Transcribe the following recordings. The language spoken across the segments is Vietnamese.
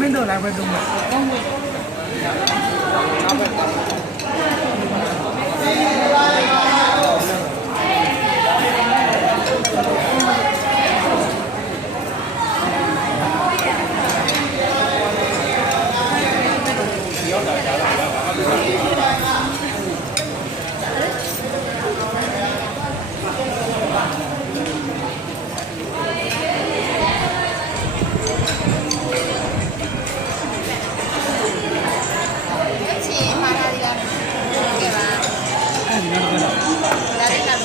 ไม่โดนอะไรไปดูหมด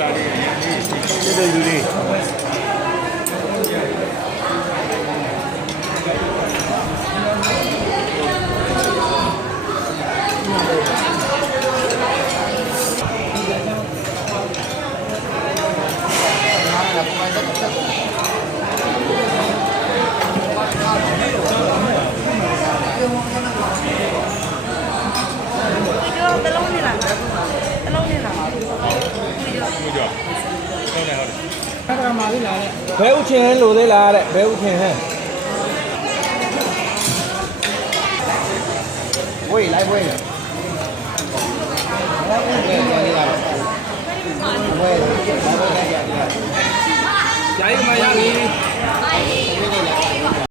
这个鱼。bé út chen lô đây là đấy bé út chen hen quay lại quay cháy mày đi